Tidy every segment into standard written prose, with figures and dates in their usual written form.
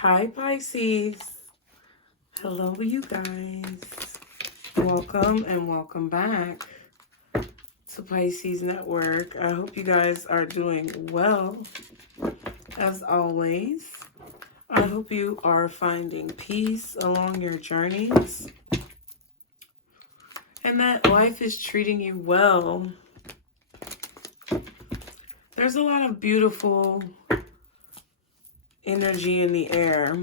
Hi, Pisces. Hello, you guys. Welcome and welcome back to Pisces Network. I hope you guys are doing well, as always. I hope you are finding peace along your journeys and that life is treating you well. There's a lot of beautiful energy in the air.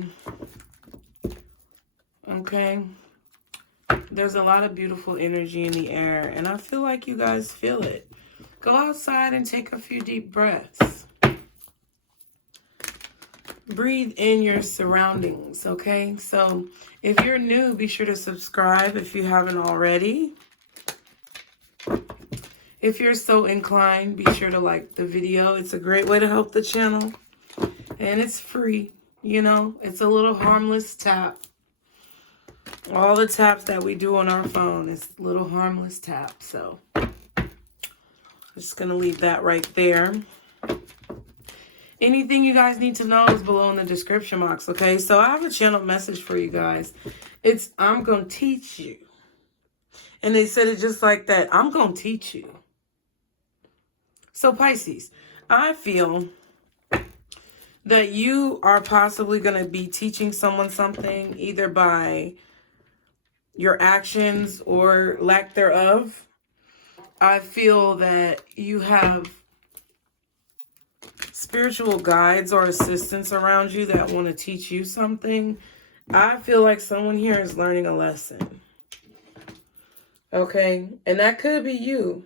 Okay? There's a lot of beautiful energy in the air, and I feel like you guys feel it. Go outside and take a few deep breaths. Breathe in your surroundings, okay? So if you're new, be sure to subscribe if you haven't already. If you're so inclined, be sure to like the video. It's a great way to help the channel, and it's free. You know, it's a little harmless tap. All the taps that we do on our phone is little harmless taps. So I'm just going to leave that right there. Anything you guys need to know is below in the description box, okay? So I have a channel message for you guys. It's, I'm going to teach you. And they said it just like that. I'm going to teach you. So Pisces, I feel that you are possibly going to be teaching someone something either by your actions or lack thereof. I feel that you have spiritual guides or assistants around you that want to teach you something. I feel like someone here is learning a lesson. Okay? And that could be you.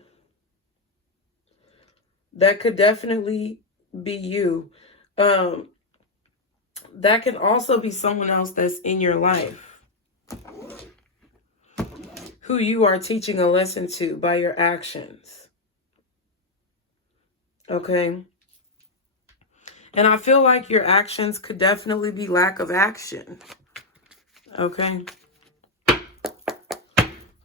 That could definitely be you. That can also be someone else that's in your life who you are teaching a lesson to by your actions. Okay? And I feel like your actions could definitely be lack of action. Okay?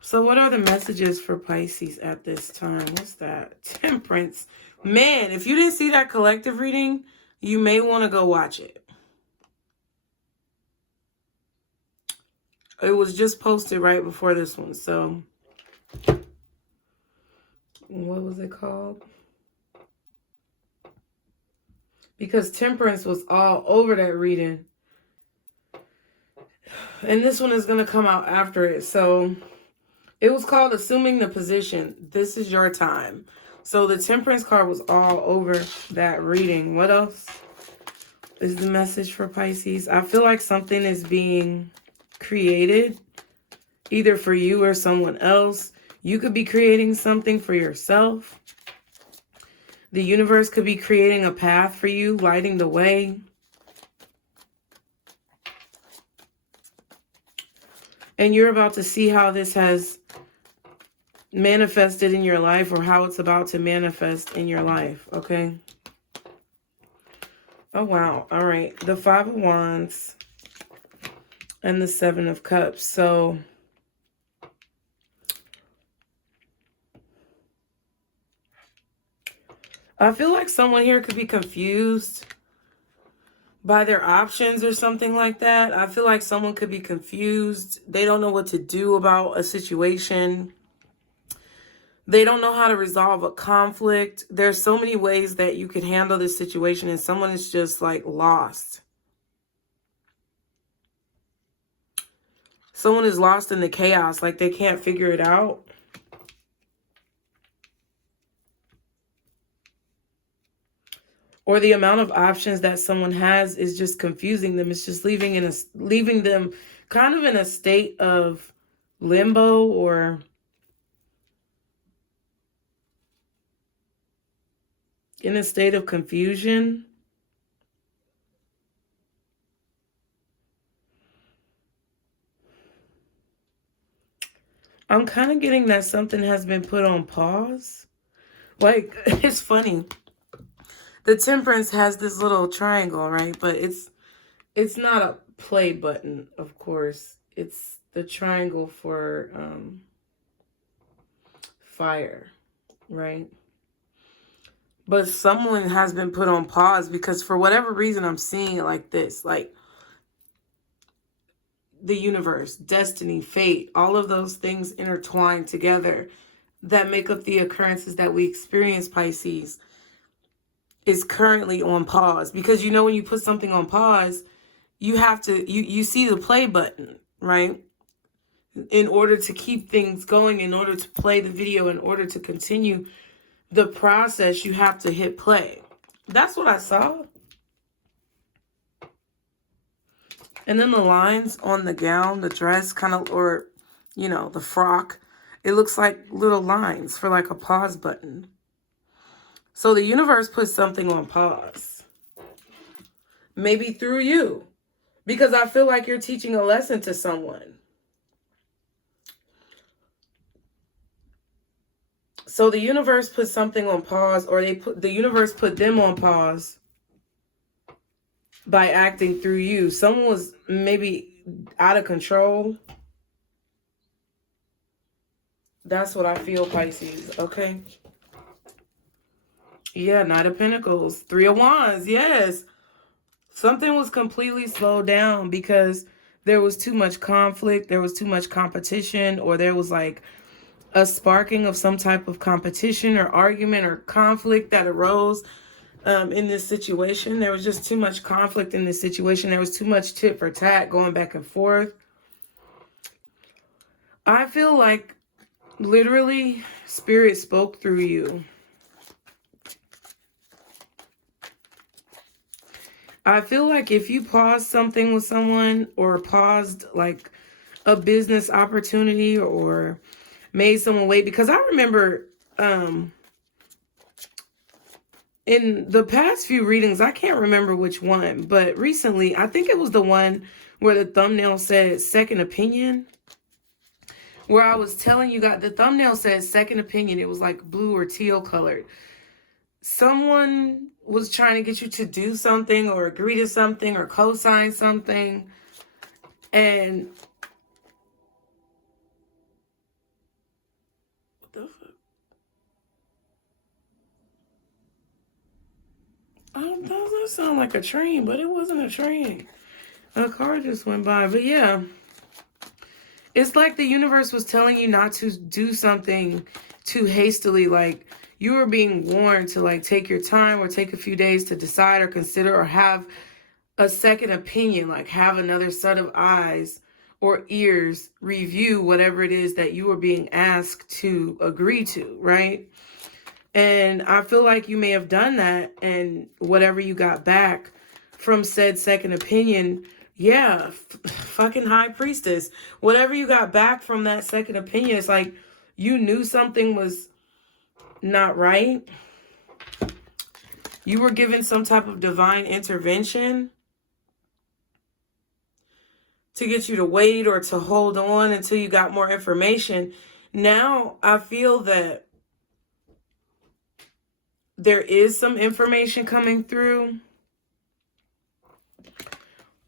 So what are the messages for Pisces at this time? What's that? Temperance. Man, if you didn't see that collective reading, you may want to go watch it. It was just posted right before this one. So what was it called? Because temperance was all over that reading. And this one is going to come out after it. So it was called Assuming the Position. This is your time. So the temperance card was all over that reading. What else is the message for Pisces? I feel like something is being created, either for you or someone else. You could be creating something for yourself. The universe could be creating a path for you, lighting the way. And you're about to see how this has manifested in your life, or how it's about to manifest in your life, okay? Oh, wow. All right. The Five of Wands and the Seven of Cups. So I feel like someone here could be confused by their options or something like that. I feel like someone could be confused. They don't know what to do about a situation. They don't know how to resolve a conflict. There's so many ways that you could handle this situation, and someone is just like lost. Someone is lost in the chaos, like they can't figure it out. Or the amount of options that someone has is just confusing them. It's just leaving them kind of in a state of limbo, or in a state of confusion. I'm kind of getting that something has been put on pause. Like, it's funny. The temperance has this little triangle, right? But it's not a play button, of course. It's the triangle for fire, right? But someone has been put on pause because for whatever reason, I'm seeing it like this. Like, the universe, destiny, fate, all of those things intertwined together that make up the occurrences that we experience, Pisces, is currently on pause. Because you know, when you put something on pause, you have to, you see the play button, right? In order to keep things going, in order to play the video, in order to continue the process, you have to hit play. That's what I saw. And then the lines on the gown, the dress kind of, or, you know, the frock, it looks like little lines for like a pause button. So the universe puts something on pause. Maybe through you. Because I feel like you're teaching a lesson to someone. So the universe put something on pause, or the universe put them on pause by acting through you. Someone was maybe out of control. That's what I feel, Pisces. Okay. Yeah, Knight of Pentacles, 3 of Wands. Yes. Something was completely slowed down because there was too much conflict. There was too much competition, or there was like a sparking of some type of competition or argument or conflict that arose in this situation. There was just too much conflict in this situation. There was too much tit for tat going back and forth. I feel like literally Spirit spoke through you. I feel like if you paused something with someone, or paused like a business opportunity, or made someone wait, because I remember in the past few readings, I can't remember which one, but recently, I think it was the one where the thumbnail said second opinion, where I was telling you guys, the thumbnail said second opinion. It was like blue or teal colored. Someone was trying to get you to do something, or agree to something, or co-sign something. And what the fuck? Does that sound like a train? But it wasn't a train. A car just went by. But yeah, it's like the universe was telling you not to do something too hastily. Like, you were being warned to like take your time, or take a few days to decide or consider, or have a second opinion, like have another set of eyes or ears review whatever it is that you were being asked to agree to, right? And I feel like you may have done that, and whatever you got back from said second opinion, yeah, fucking High Priestess, whatever you got back from that second opinion, it's like you knew something was not right. You were given some type of divine intervention to get you to wait, or to hold on until you got more information. Now I feel that there is some information coming through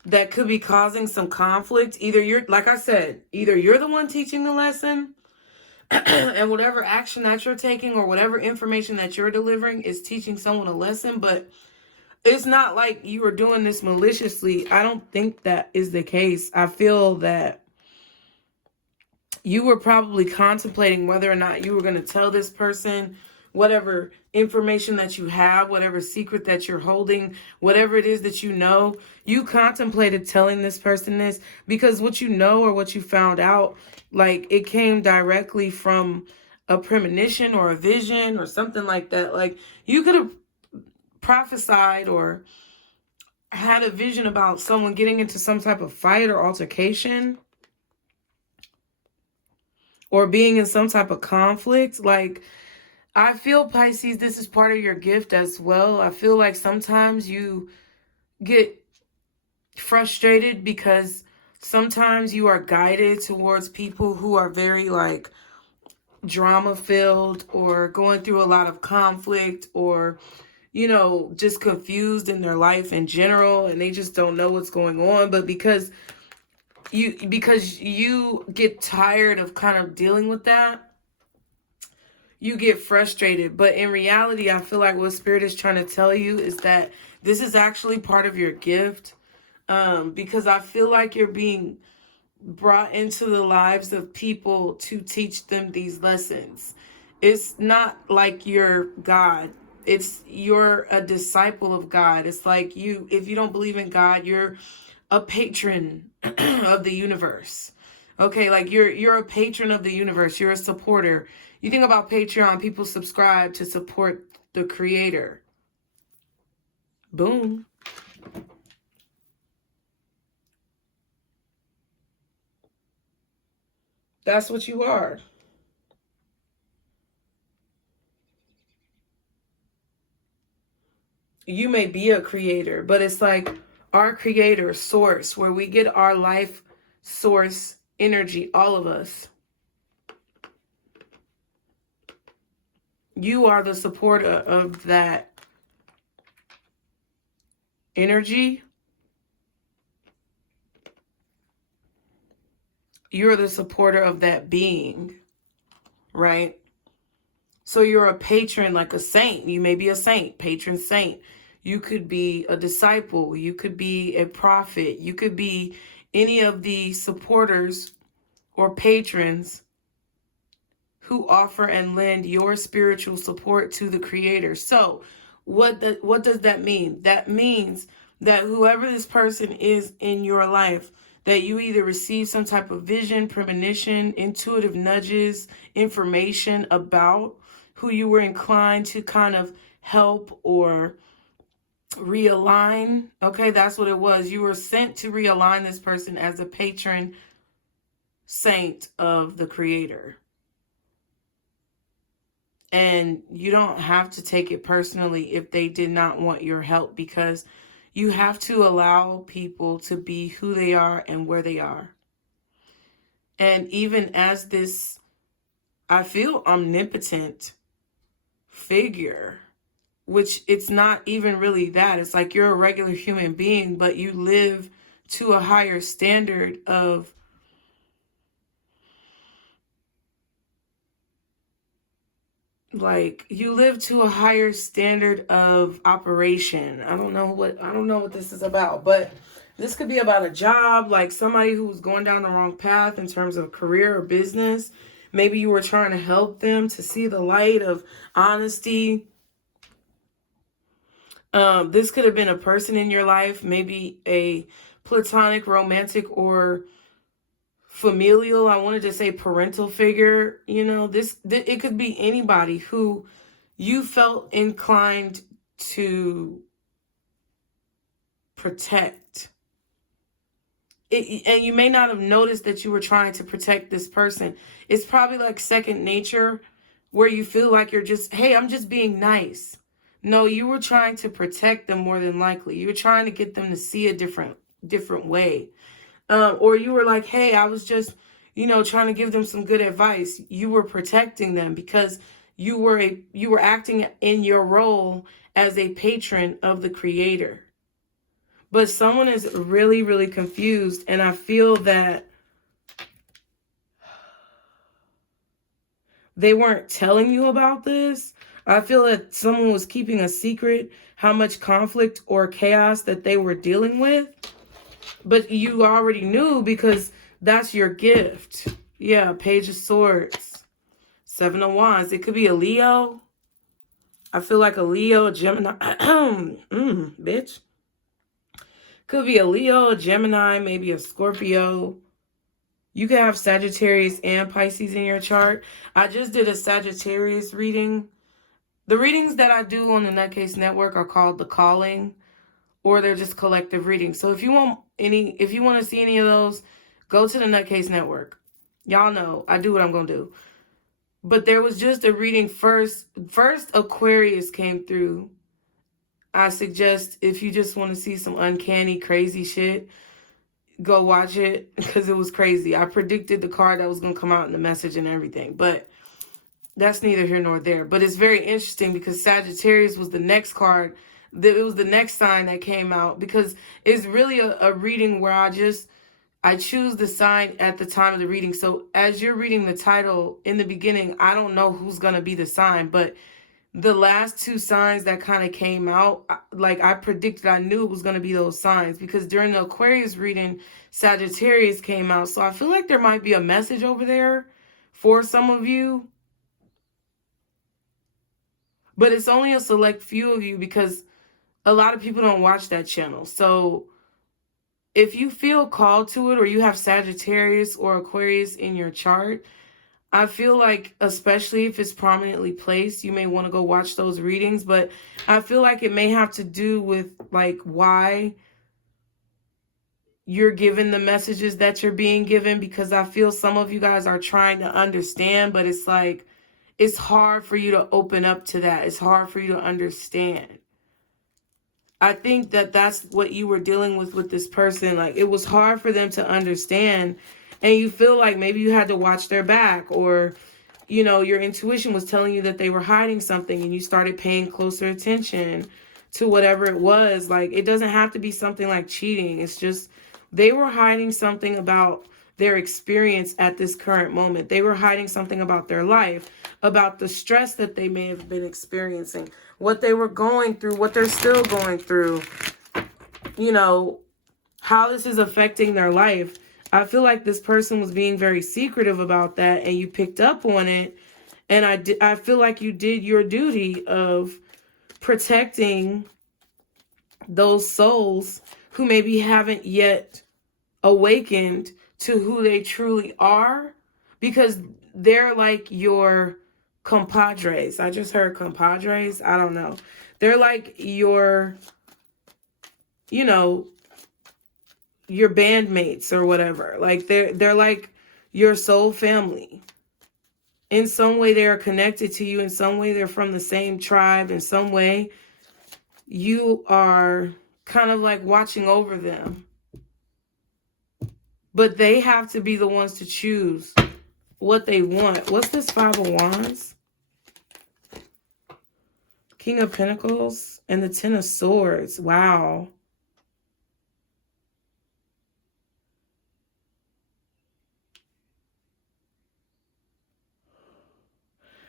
that could be causing some conflict. Either you're, like I said, either you're the one teaching the lesson, and whatever action that you're taking, or whatever information that you're delivering, is teaching someone a lesson. But it's not like you were doing this maliciously. I don't think that is the case. I feel that you were probably contemplating whether or not you were going to tell this person whatever information that you have, whatever secret that you're holding, whatever it is that you know. You contemplated telling this person this because what you know, or what you found out, like it came directly from a premonition or a vision or something like that. Like you could have prophesied or had a vision about someone getting into some type of fight or altercation, or being in some type of conflict. Like, I feel, Pisces, this is part of your gift as well. I feel like sometimes you get frustrated because sometimes you are guided towards people who are very like drama filled, or going through a lot of conflict, or you know, just confused in their life in general, and they just don't know what's going on. But because you get tired of kind of dealing with that, you get frustrated. But in reality, I feel like what Spirit is trying to tell you is that this is actually part of your gift. Because I feel like you're being brought into the lives of people to teach them these lessons. It's not like you're God. You're a disciple of God. It's like if you don't believe in God, you're a patron of the universe. Okay, like you're a patron of the universe. You're a supporter. You think about Patreon, people subscribe to support the creator. Boom. That's what you are. You may be a creator, but it's like our creator, source, where we get our life source energy, all of us. You are the supporter of that energy. You're the supporter of that being, right? So you're a patron, like a saint. You may be a saint, patron saint. You could be a disciple. You could be a prophet. You could be any of the supporters or patrons who offer and lend your spiritual support to the creator. So what does that mean? That means that whoever this person is in your life, that you either receive some type of vision, premonition, intuitive nudges, information about who you were inclined to kind of help or realign. Okay, that's what it was. You were sent to realign this person as a patron saint of the creator. And you don't have to take it personally if they did not want your help, because you have to allow people to be who they are and where they are. And even as this, I feel, omnipotent figure, which it's not even really that. It's like you're a regular human being, but you live to a higher standard of you live to a higher standard of operation. I don't know what this is about, but this could be about a job, like somebody who's going down the wrong path in terms of career or business. Maybe you were trying to help them to see the light of honesty. This could have been a person in your life, maybe a platonic, romantic, or familial, I wanted to say parental figure. You know, it could be anybody who you felt inclined to protect. And you may not have noticed that you were trying to protect this person. It's probably like second nature, where you feel like you're just, hey, I'm just being nice. No, you were trying to protect them more than likely. You were trying to get them to see a different way. Or you were like, hey, I was just, trying to give them some good advice. You were protecting them because you were acting in your role as a patron of the creator. But someone is really, really confused, and I feel that they weren't telling you about this. I feel that someone was keeping a secret how much conflict or chaos that they were dealing with. But you already knew because that's your gift. Yeah, Page of Swords, Seven of Wands. It could be a Leo. I feel like a Leo, a Gemini. Bitch. Could be a Leo, a Gemini, maybe a Scorpio. You could have Sagittarius and Pisces in your chart. I just did a Sagittarius reading. The readings that I do on the NutCase Network are called The Calling, or they're just collective readings. So if you want to see any of those, go to the NutCase Network. Y'all know I do what I'm going to do. But there was just a reading first. First, Aquarius came through. I suggest if you just want to see some uncanny, crazy shit, go watch it because it was crazy. I predicted the card that was going to come out in the message and everything. But that's neither here nor there. But it's very interesting because Sagittarius was the next card. It was the next sign that came out, because it's really a reading where I choose the sign at the time of the reading. So as you're reading the title in the beginning, I don't know who's going to be the sign, but the last two signs that kind of came out, like I predicted, I knew it was going to be those signs, because during the Aquarius reading, Sagittarius came out. So I feel like there might be a message over there for some of you. But it's only a select few of you, because a lot of people don't watch that channel. So if you feel called to it, or you have Sagittarius or Aquarius in your chart, I feel like, especially if it's prominently placed, you may want to go watch those readings. But I feel like it may have to do with like why you're given the messages that you're being given, because I feel some of you guys are trying to understand, but it's like, it's hard for you to open up to that. It's hard for you to understand. I think that that's what you were dealing with this person. Like, it was hard for them to understand, and you feel like maybe you had to watch their back, or, you know, your intuition was telling you that they were hiding something, and you started paying closer attention to whatever it was. Like, it doesn't have to be something like cheating. It's just they were hiding something about their experience at this current moment. They were hiding something about their life, about the stress that they may have been experiencing, what they were going through, what they're still going through, you know, how this is affecting their life. I feel like this person was being very secretive about that, and you picked up on it. And I feel like you did your duty of protecting those souls who maybe haven't yet awakened to who they truly are, because they're like your compadres. I just heard compadres. I don't know. They're like your, you know, your bandmates or whatever. Like they're like your soul family. In some way they are connected to you. In some way they're from the same tribe. In some way you are kind of like watching over them. But they have to be the ones to choose what they want. What's this Five of Wands? King of Pentacles and the Ten of Swords. Wow.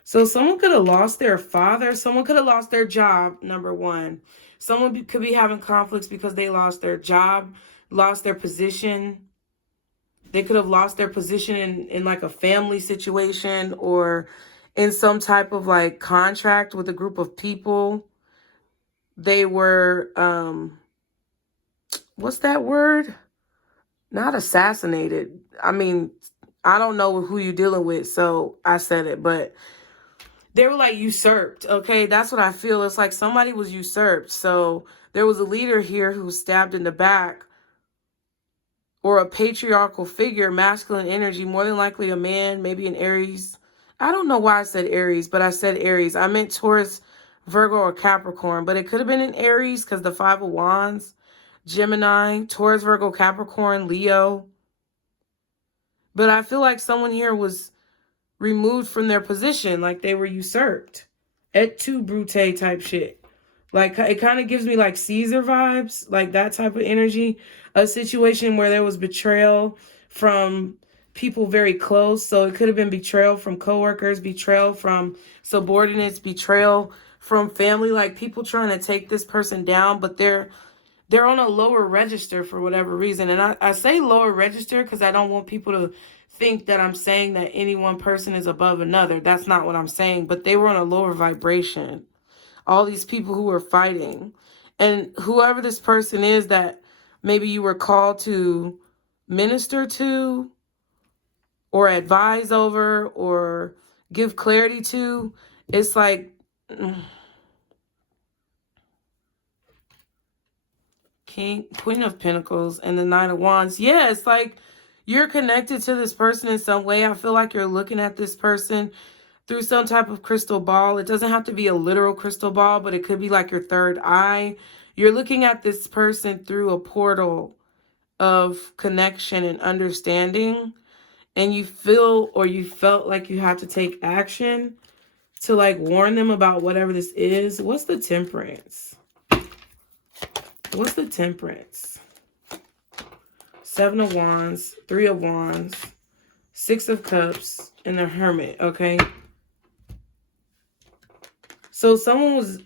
So someone could have lost their father. Someone could have lost their job, number one. Someone could be having conflicts because they lost their job, lost their position. They could have lost their position in like a family situation, or in some type of like contract with a group of people. They were, what's that word? Not assassinated. I mean, I don't know who you're dealing with, so I said it, but they were like usurped, okay? That's what I feel. It's like somebody was usurped. So there was a leader here who was stabbed in the back, or a patriarchal figure, masculine energy, more than likely a man, maybe an Aries. I don't know why I said Aries, but I said Aries. I meant Taurus, Virgo, or Capricorn, but it could have been an Aries because the Five of Wands, Gemini, Taurus, Virgo, Capricorn, Leo. But I feel like someone here was removed from their position, like they were usurped. Et tu, Brute type shit. Like, it kind of gives me like Caesar vibes, like that type of energy. A situation where there was betrayal from people very close. So it could have been betrayal from coworkers, betrayal from subordinates, betrayal from family, like people trying to take this person down, but they're on a lower register for whatever reason. And I say lower register because I don't want people to think that I'm saying that any one person is above another. That's not what I'm saying. But they were on a lower vibration. All these people who were fighting. And whoever this person is that maybe you were called to minister to, or advise over, or give clarity to, it's like... Queen of Pentacles and the Knight of Wands. Yeah, it's like you're connected to this person in some way. I feel like you're looking at this person through some type of crystal ball. It doesn't have to be a literal crystal ball, but it could be like your third eye. You're looking at this person through a portal of connection and understanding. And you feel, or you felt like you have to take action to like warn them about whatever this is. What's the Temperance? What's the Temperance? Seven of Wands, Three of Wands, Six of Cups, and the Hermit, okay? So someone was...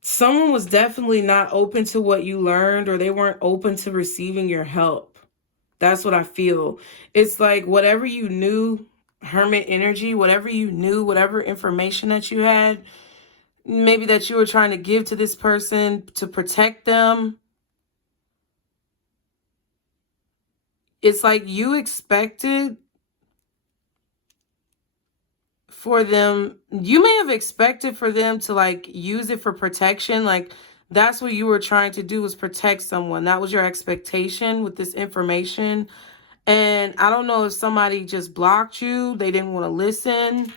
someone was definitely not open to what you learned, or they weren't open to receiving your help. That's what I feel. It's like whatever you knew, hermit energy, whatever you knew, whatever information that you had, maybe that you were trying to give to this person to protect them. It's like you expected for them, you may have expected for them to like use it for protection. Like that's what you were trying to do, was protect someone. That was your expectation with this information. And I don't know if somebody just blocked you. They didn't want to listen.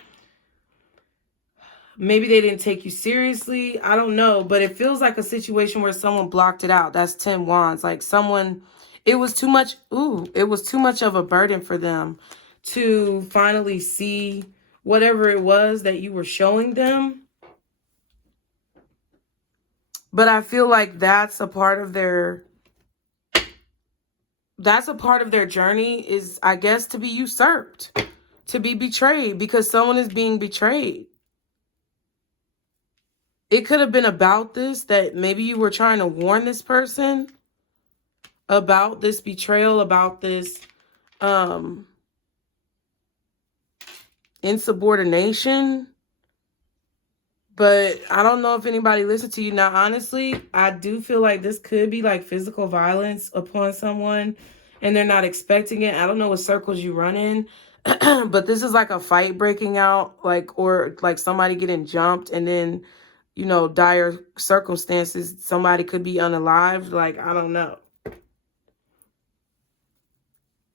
Maybe they didn't take you seriously. I don't know. But it feels like a situation where someone blocked it out. That's 10 wands. Like someone, it was too much. Ooh, it was too much of a burden for them to finally see whatever it was that you were showing them. But I feel like that's a part of their journey, is, I guess, to be usurped, to be betrayed, because someone is being betrayed. It could have been about this, that maybe you were trying to warn this person about this betrayal, about this insubordination. But I don't know if anybody listened to you. Now, honestly, I do feel like this could be like physical violence upon someone and they're not expecting it. I don't know what circles you run in, but this is like a fight breaking out, like, or like somebody getting jumped, and then, you know, dire circumstances. Somebody could be unalived. Like, I don't know.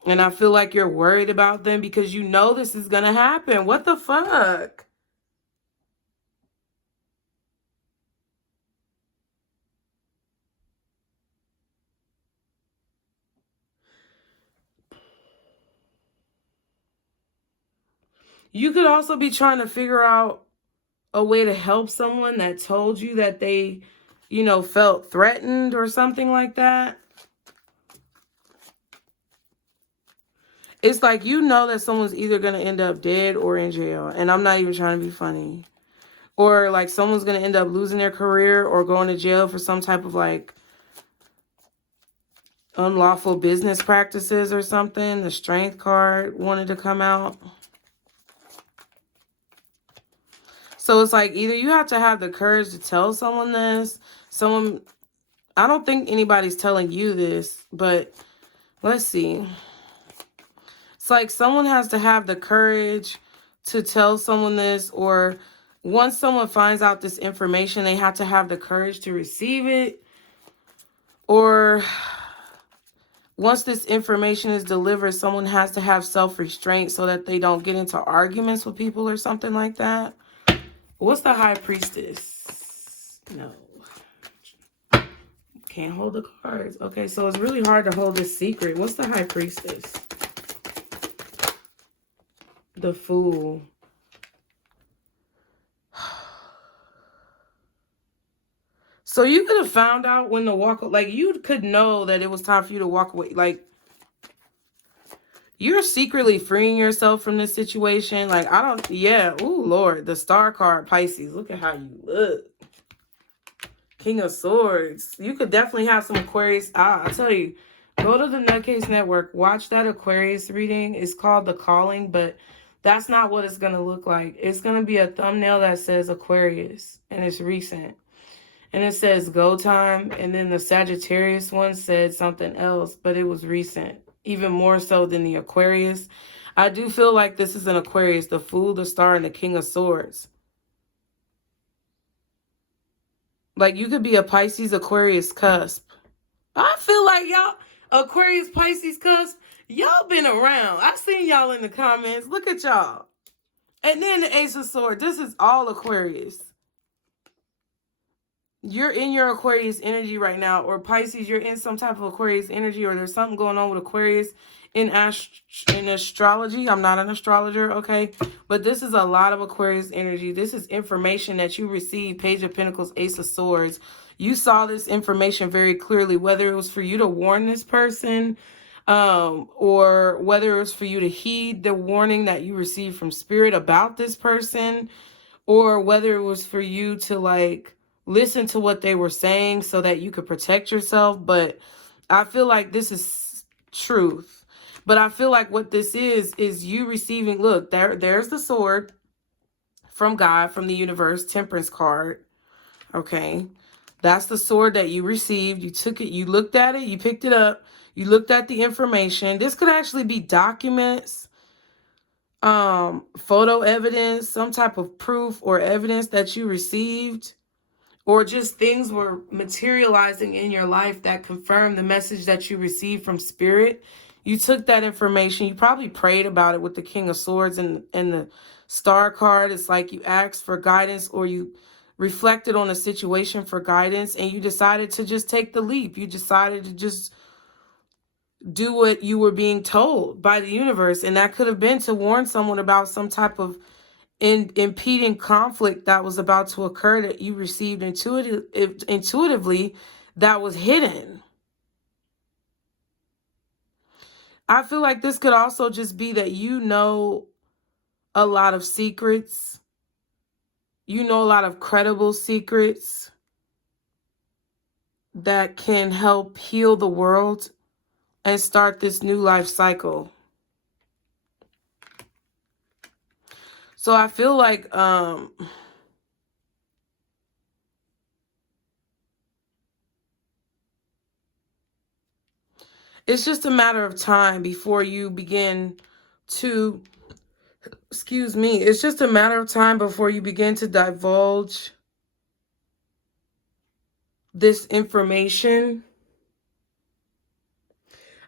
And I feel like you're worried about them because you know this is going to happen. What the fuck? You could also be trying to figure out a way to help someone that told you that they, you know, felt threatened or something like that. It's like, you know that someone's either going to end up dead or in jail. And I'm not even trying to be funny. Or like someone's going to end up losing their career or going to jail for some type of like unlawful business practices or something. The Strength card wanted to come out. So it's like, either you have to have the courage to tell someone this. Someone, I don't think anybody's telling you this, but let's see. It's like someone has to have the courage to tell someone this, or once someone finds out this information, they have to have the courage to receive it. Or once this information is delivered, someone has to have self-restraint so that they don't get into arguments with people or something like that. What's the High Priestess? No. Can't hold the cards. Okay, so it's really hard to hold this secret. What's the High Priestess? The Fool. So you could have found out when to walk, like you could know that it was time for you to walk away. Like you're secretly freeing yourself from this situation. Like, I don't, yeah. Ooh, Lord, the Star card, Pisces. Look at how you look. King of Swords. You could definitely have some Aquarius. I tell you, go to the TheNutCase Network. Watch that Aquarius reading. It's called The Calling, but that's not what it's going to look like. It's going to be a thumbnail that says Aquarius, and it's recent. And it says Go Time, and then the Sagittarius one said something else, but it was recent. Even more so than the Aquarius. I do feel like this is an Aquarius, the Fool, the Star, and the King of Swords. Like, you could be a Pisces, Aquarius cusp. I feel like y'all, Aquarius, Pisces cusp, y'all been around. I've seen y'all in the comments. Look at y'all. And then the Ace of Swords. This is all Aquarius. You're in your Aquarius energy right now, or Pisces, you're in some type of Aquarius energy, or there's something going on with Aquarius in astrology. I'm not an astrologer, okay? But this is a lot of Aquarius energy. This is information that you received, Page of Pentacles, Ace of Swords. You saw this information very clearly, whether it was for you to warn this person, or whether it was for you to heed the warning that you received from spirit about this person, or whether it was for you to like listen to what they were saying so that you could protect yourself. But I feel like this is truth. But I feel like what this is you receiving, look, there's the sword from God, from the universe, temperance card. Okay. That's the sword that you received. You took it, you looked at it, you picked it up, you looked at the information. This could actually be documents, photo evidence, some type of proof or evidence that you received, or just things were materializing in your life that confirm the message that you received from spirit. You took that information, you probably prayed about it with the King of Swords and the Star card. It's like you asked for guidance, or you reflected on a situation for guidance, and you decided to just take the leap. You decided to just do what you were being told by the universe. And that could have been to warn someone about some type of impeding conflict that was about to occur that you received intuitively that was hidden. I feel like this could also just be that you know a lot of secrets. You know a lot of credible secrets that can help heal the world and start this new life cycle. So I feel like it's just a matter of time before you begin to, excuse me, it's just a matter of time before you begin to divulge this information.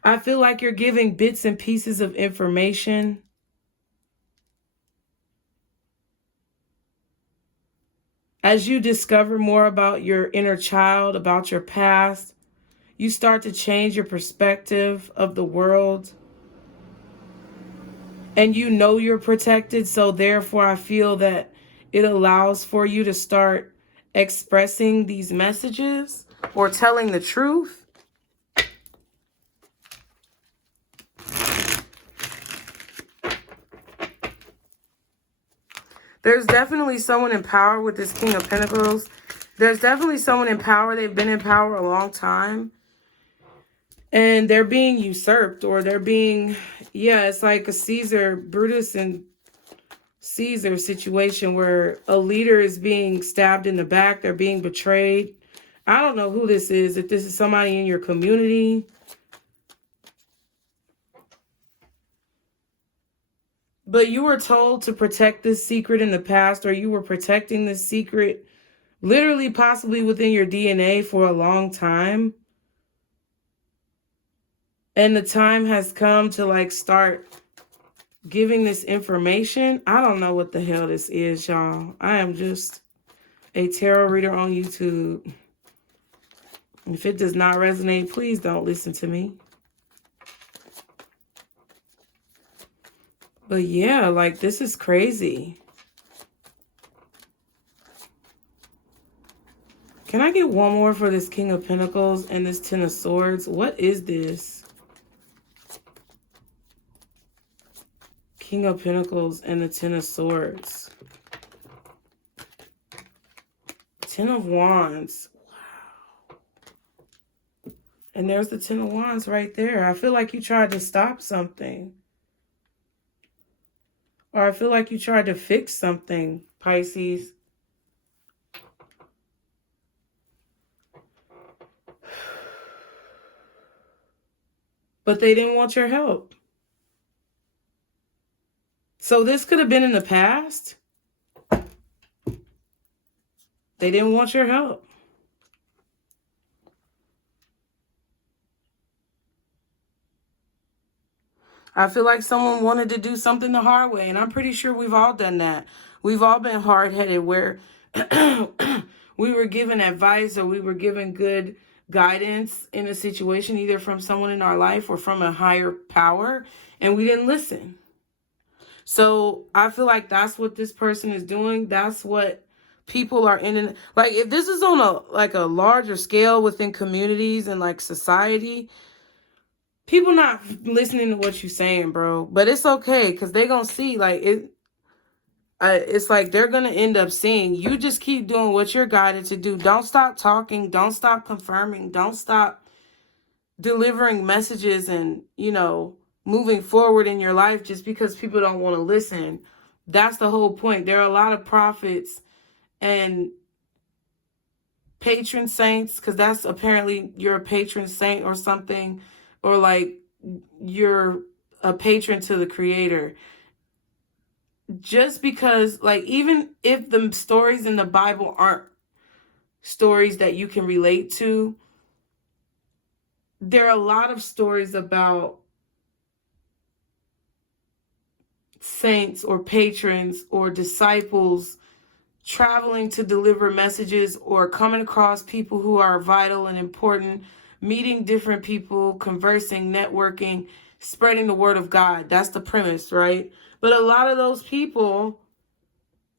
I feel like you're giving bits and pieces of information. As you discover more about your inner child, about your past, you start to change your perspective of the world. And you know you're protected, so therefore I feel that it allows for you to start expressing these messages or telling the truth. There's definitely someone in power with this King of Pentacles. There's definitely someone in power. They've been in power a long time. And they're being usurped, or they're being, yeah, it's like a Caesar, Brutus and Caesar situation where a leader is being stabbed in the back. They're being betrayed. I don't know who this is. If this is somebody in your community. But you were told to protect this secret in the past, or you were protecting this secret literally possibly within your DNA for a long time. And the time has come to like start giving this information. I don't know what the hell this is, y'all. I am just a tarot reader on YouTube. If it does not resonate, please don't listen to me. But yeah, like this is crazy. Can I get one more for this King of Pentacles and this Ten of Swords? What is this? King of Pentacles and the Ten of Swords. Ten of Wands. Wow. And there's the Ten of Wands right there. I feel like you tried to stop something. Or I feel like you tried to fix something, Pisces. But they didn't want your help. So this could have been in the past. They didn't want your help. I feel like someone wanted to do something the hard way, and I'm pretty sure we've all done that. We've all been hard-headed where we were given advice or we were given good guidance in a situation, either from someone in our life or from a higher power, and we didn't listen. So I feel like that's what this person is doing. That's what people are in. Like if this is on a larger scale within communities and like society, people not listening to what you're saying, bro. But it's okay, because they gonna see, like, it's like they're gonna end up seeing. You just keep doing what you're guided to do. Don't stop talking. Don't stop confirming. Don't stop delivering messages and, you know, moving forward in your life just because people don't want to listen. That's the whole point. There are a lot of prophets and patron saints, because that's apparently you're a patron saint or something, or like you're a patron to the creator. Just because, like, even if the stories in the Bible aren't stories that you can relate to, there are a lot of stories about saints or patrons or disciples traveling to deliver messages or coming across people who are vital and important, meeting different people, conversing, networking, spreading the word of God. That's the premise, right? But a lot of those people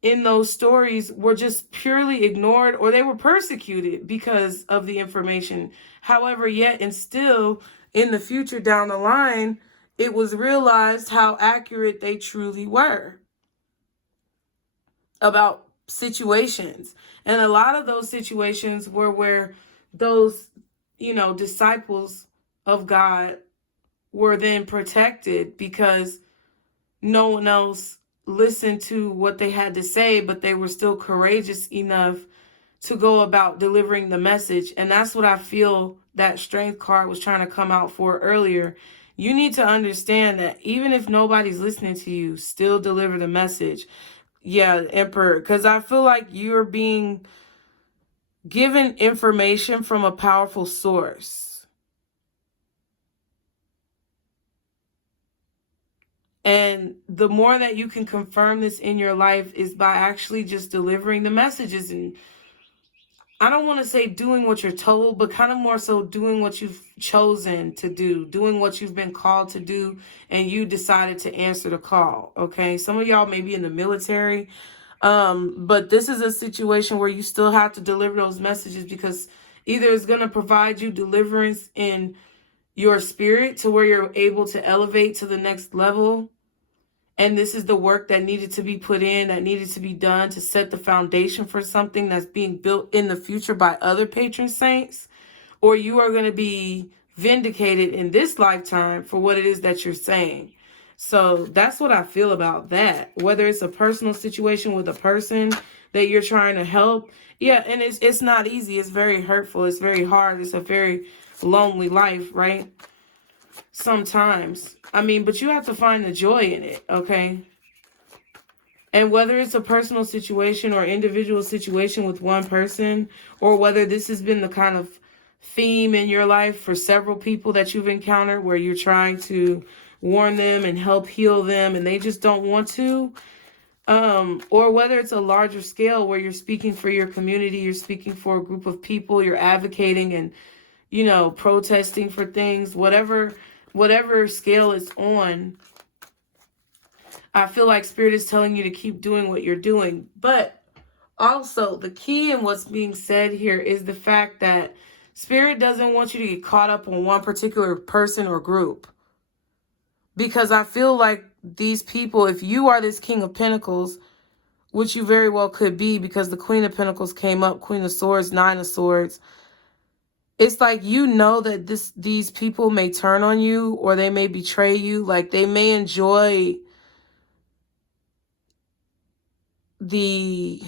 in those stories were just purely ignored, or they were persecuted because of the information. However, yet and still in the future down the line, it was realized how accurate they truly were about situations. And a lot of those situations were where those, you know, disciples of God were then protected because no one else listened to what they had to say, but they were still courageous enough to go about delivering the message. And that's what I feel that strength card was trying to come out for earlier. You need to understand that even if nobody's listening to you, still deliver the message. Yeah, Emperor, because I feel like you're being given information from a powerful source. And the more that you can confirm this in your life is by actually just delivering the messages. And I don't want to say doing what you're told, but kind of more so doing what you've chosen to do, doing what you've been called to do, and you decided to answer the call, okay? Some of y'all may be in the military, but this is a situation where you still have to deliver those messages, because either it's going to provide you deliverance in your spirit to where you're able to elevate to the next level. And this is the work that needed to be put in, that needed to be done to set the foundation for something that's being built in the future by other patron saints. Or you are going to be vindicated in this lifetime for what it is that you're saying. So that's what I feel about that. Whether it's a personal situation with a person that you're trying to help. Yeah, and it's not easy. It's very hurtful. It's very hard. It's a very lonely life, right? Sometimes. I mean, but you have to find the joy in it, okay? And whether it's a personal situation or individual situation with one person, or whether this has been the kind of theme in your life for several people that you've encountered where you're trying to warn them and help heal them and they just don't want to, or whether it's a larger scale where you're speaking for your community, you're speaking for a group of people, you're advocating and, you know, protesting for things, whatever scale it's on, I feel like Spirit is telling you to keep doing what you're doing. But also, the key in what's being said here is the fact that Spirit doesn't want you to get caught up on one particular person or group. Because I feel like these people, if you are this King of Pentacles, which you very well could be because the Queen of Pentacles came up, Queen of Swords, Nine of Swords, it's like, you know, that these people may turn on you or they may betray you. Like, they may enjoy the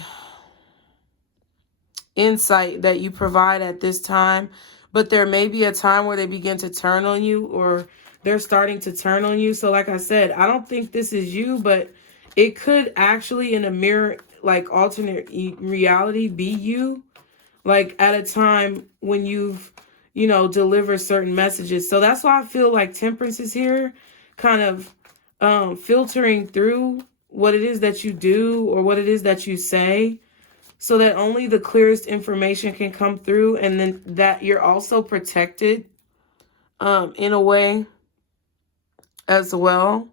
insight that you provide at this time, but there may be a time where they begin to turn on you, or they're starting to turn on you. So like I said, I don't think this is you, but it could actually, in a mirror, like alternate reality, be you, like at a time when you've, you know, deliver certain messages. So that's why I feel like Temperance is here, kind of filtering through what it is that you do or what it is that you say, so that only the clearest information can come through, and then that you're also protected in a way as well,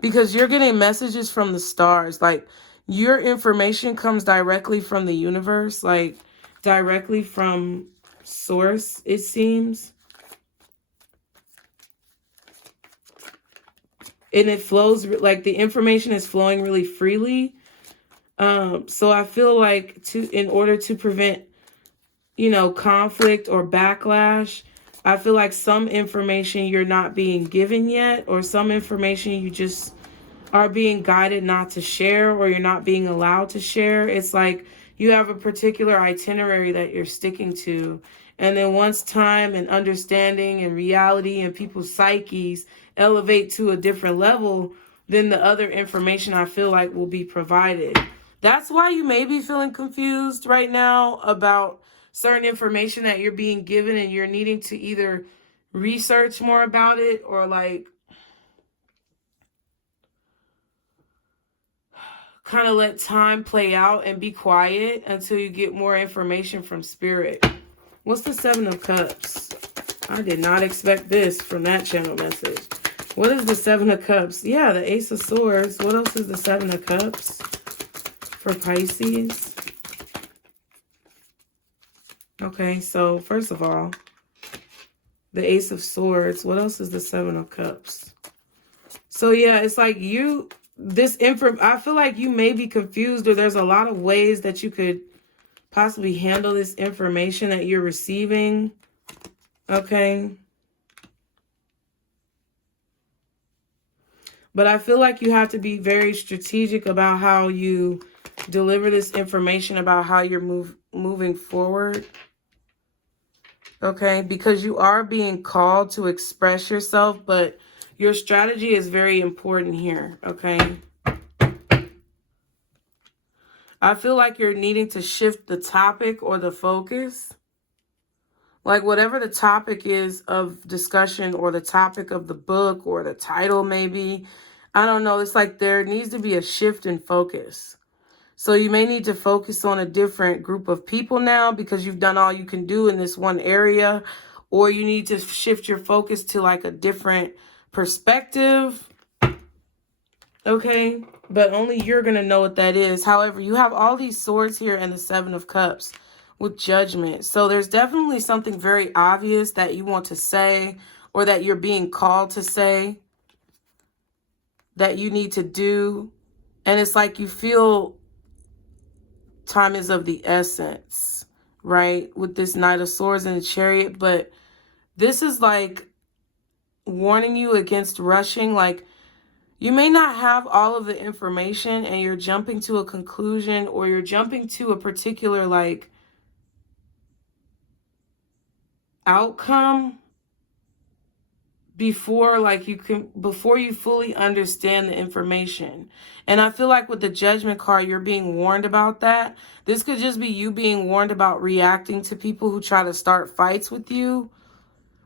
because you're getting messages from the stars. Like, your information comes directly from the universe, like directly from source, it seems. and it flows, like the information is flowing really freely. So I feel like in order to prevent, you know, conflict or backlash, I feel like some information you're not being given yet, or some information you just are being guided not to share, or you're not being allowed to share. It's like you have a particular itinerary that you're sticking to. And then once time and understanding and reality and people's psyches elevate to a different level, then the other information I feel like will be provided. That's why you may be feeling confused right now about certain information that you're being given, and you're needing to either research more about it, or like kind of let time play out and be quiet until you get more information from spirit. What's the Seven of Cups? I did not expect this from that channel message. What is the Seven of Cups? Yeah, the Ace of Swords. What else is the Seven of Cups for Pisces? Okay, so first of all, the Ace of Swords. What else is the Seven of Cups? So yeah, it's like I feel like you may be confused, or there's a lot of ways that you could possibly handle this information that you're receiving. Okay. But I feel like you have to be very strategic about how you deliver this information, about how you're moving forward. Okay, because you are being called to express yourself, but your strategy is very important here. Okay. I feel like you're needing to shift the topic or the focus. Like whatever the topic is of discussion, or the topic of the book, or the title maybe. I don't know. It's like there needs to be a shift in focus. So you may need to focus on a different group of people now, because you've done all you can do in this one area. Or you need to shift your focus to like a different perspective. Okay, but only you're going to know what that is. However, you have all these swords here and the Seven of Cups with Judgment. So there's definitely something very obvious that you want to say, or that you're being called to say, that you need to do. And it's like you feel time is of the essence, right? With this Knight of Swords and the Chariot. But this is like warning you against rushing. Like, you may not have all of the information, and you're jumping to a conclusion, or you're jumping to a particular like outcome before you fully understand the information. And I feel like with the Judgment card, you're being warned about that. This could just be you being warned about reacting to people who try to start fights with you,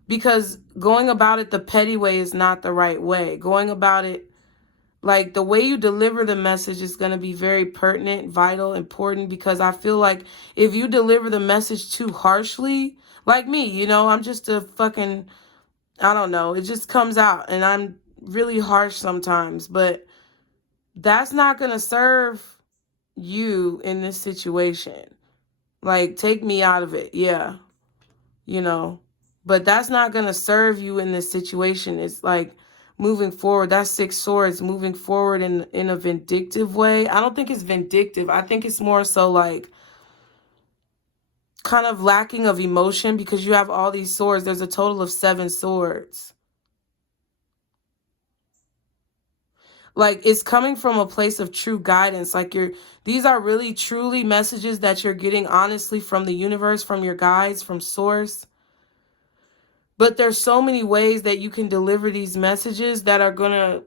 because going about it the petty way is not the right way. Going about it, like the way you deliver the message, is going to be very pertinent, vital, important, because I feel like if you deliver the message too harshly, like me, you know, I'm just a fucking, I don't know, it just comes out, and I'm really harsh sometimes, but that's not going to serve you in this situation. Like, take me out of it. Yeah. You know, but that's not going to serve you in this situation. It's like moving forward. That's Six Swords, moving forward in a vindictive way. I don't think it's vindictive. I think it's more so like kind of lacking of emotion, because you have all these swords. There's a total of 7 swords. Like, it's coming from a place of true guidance. Like, these are really truly messages that you're getting honestly from the universe, from your guides, from source. But there's so many ways that you can deliver these messages that are going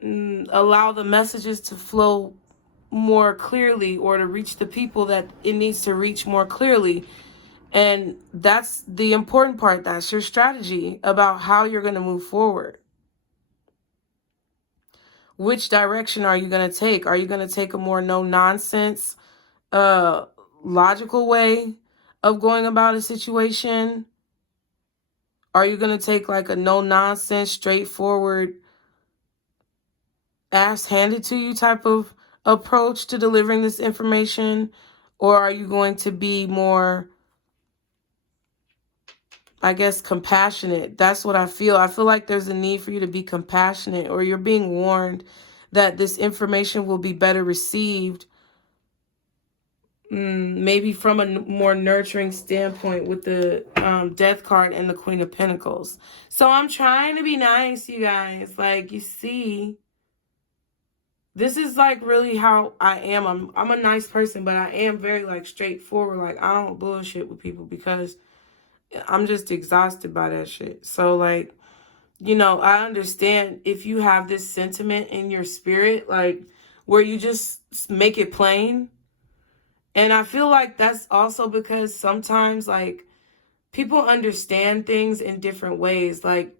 to allow the messages to flow more clearly, or to reach the people that it needs to reach more clearly. And that's the important part. That's your strategy about how you're going to move forward. Which direction are you going to take? Are you going to take a more no-nonsense, logical way of going about a situation? Are you going to take like a no-nonsense, straightforward, ass handed to you type of approach to delivering this information? Or are you going to be more I guess, compassionate. That's what I feel. I feel like there's a need for you to be compassionate, or you're being warned that this information will be better received, maybe from a more nurturing standpoint with the Death card and the Queen of Pentacles. So I'm trying to be nice, you guys. Like, you see, this is like really how I am. I'm a nice person, but I am very like straightforward. Like, I don't bullshit with people because I'm just exhausted by that shit. So like, you know, I understand if you have this sentiment in your spirit, like where you just make it plain. And I feel like that's also because sometimes like people understand things in different ways. Like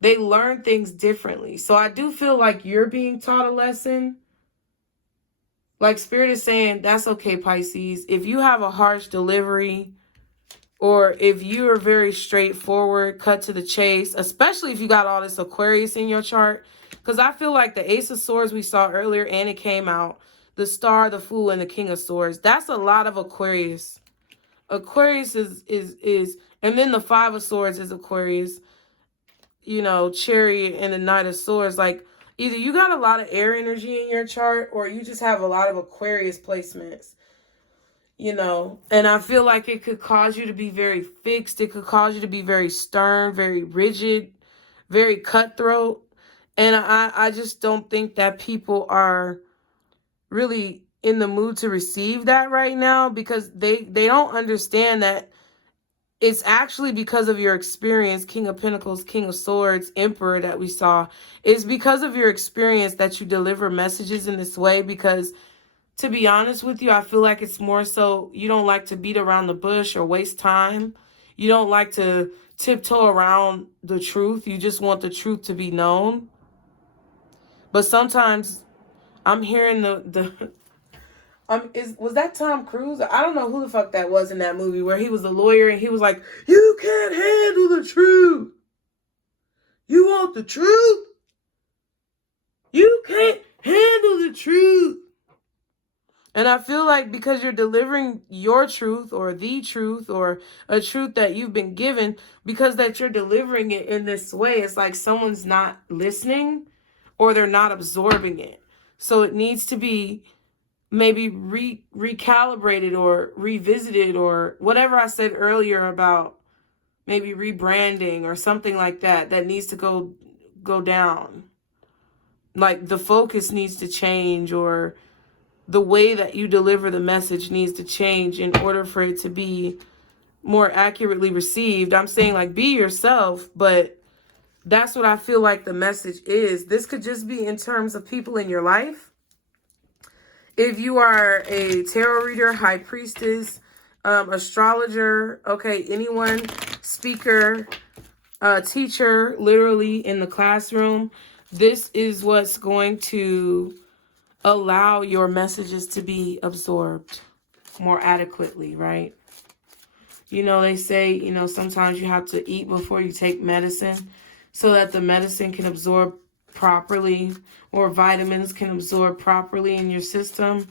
they learn things differently. So I do feel like you're being taught a lesson. Like Spirit is saying, that's okay, Pisces. If you have a harsh delivery, or if you are very straightforward, cut to the chase, especially if you got all this Aquarius in your chart. Because I feel like the Ace of Swords we saw earlier, and it came out, the Star, the Fool, and the King of Swords. That's a lot of Aquarius. Aquarius is and then the Five of Swords is Aquarius. You know, Chariot and the Knight of Swords. Like, either you got a lot of air energy in your chart, or you just have a lot of Aquarius placements. You know, and I feel like it could cause you to be very fixed. It could cause you to be very stern, very rigid, very cutthroat. And I just don't think that people are really in the mood to receive that right now, because they don't understand that it's actually because of your experience, King of Pentacles, King of Swords, Emperor that we saw. It's because of your experience that you deliver messages in this way, because to be honest with you, I feel like it's more so you don't like to beat around the bush or waste time. You don't like to tiptoe around the truth. You just want the truth to be known. But sometimes I'm hearing was that Tom Cruise? I don't know who the fuck that was in that movie where he was a lawyer and he was like, "You can't handle the truth. You want the truth? You can't handle the truth." And I feel like because you're delivering your truth or the truth or a truth that you've been given, because that you're delivering it in this way, it's like someone's not listening or they're not absorbing it. So it needs to be maybe recalibrated or revisited, or whatever I said earlier about maybe rebranding or something like that, that needs to go down. Like the focus needs to change, or the way that you deliver the message needs to change in order for it to be more accurately received. I'm saying, like, be yourself, but that's what I feel like the message is. This could just be in terms of people in your life. If you are a tarot reader, high priestess, astrologer, okay, anyone, speaker, teacher, literally in the classroom, this is what's going to allow your messages to be absorbed more adequately, right? You know, they say, you know, sometimes you have to eat before you take medicine so that the medicine can absorb properly, or vitamins can absorb properly in your system.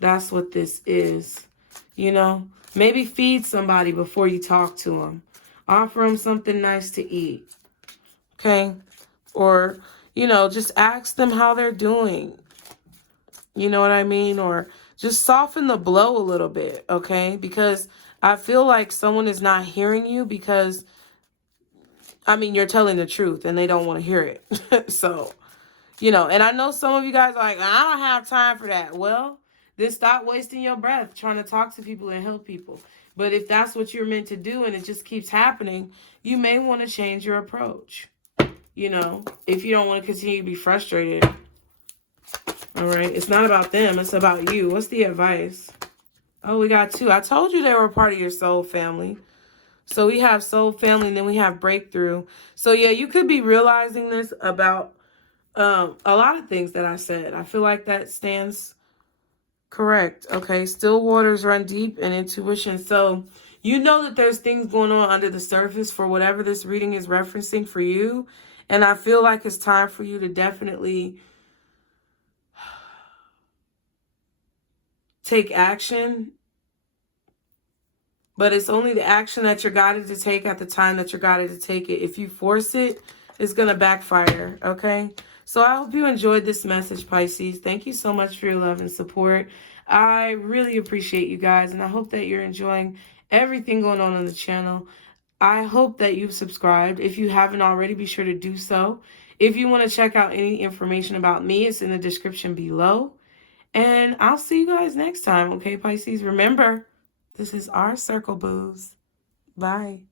That's what this is. You know, maybe feed somebody before you talk to them. Offer them something nice to eat. Okay? Or, you know, just ask them how they're doing. You know what I mean? Or just soften the blow a little bit, okay? Because I feel like someone is not hearing you because, I mean, you're telling the truth and they don't want to hear it. So, you know, and I know some of you guys are like, I don't have time for that. Well, then stop wasting your breath trying to talk to people and help people. But if that's what you're meant to do and it just keeps happening, you may want to change your approach. You know, if you don't want to continue to be frustrated. All right, it's not about them, it's about you. What's the advice? Oh, we got two. I told you they were a part of your soul family. So we have soul family, and then we have breakthrough. So yeah, you could be realizing this about a lot of things that I said. I feel like that stands correct. Okay, still waters run deep, and intuition. So you know that there's things going on under the surface for whatever this reading is referencing for you. And I feel like it's time for you to definitely take action But it's only the action that you're guided to take at the time that you're guided to take it. If you force it, it's going to backfire, okay? So I hope you enjoyed this message, Pisces. Thank you so much for your love and support. I really appreciate you guys, and I hope that you're enjoying everything going on the channel. I hope that you've subscribed. If you haven't already, be sure to do so. If you want to check out any information about me, it's in the description below. And I'll see you guys next time, okay, Pisces? Remember, this is our circle, boos. Bye.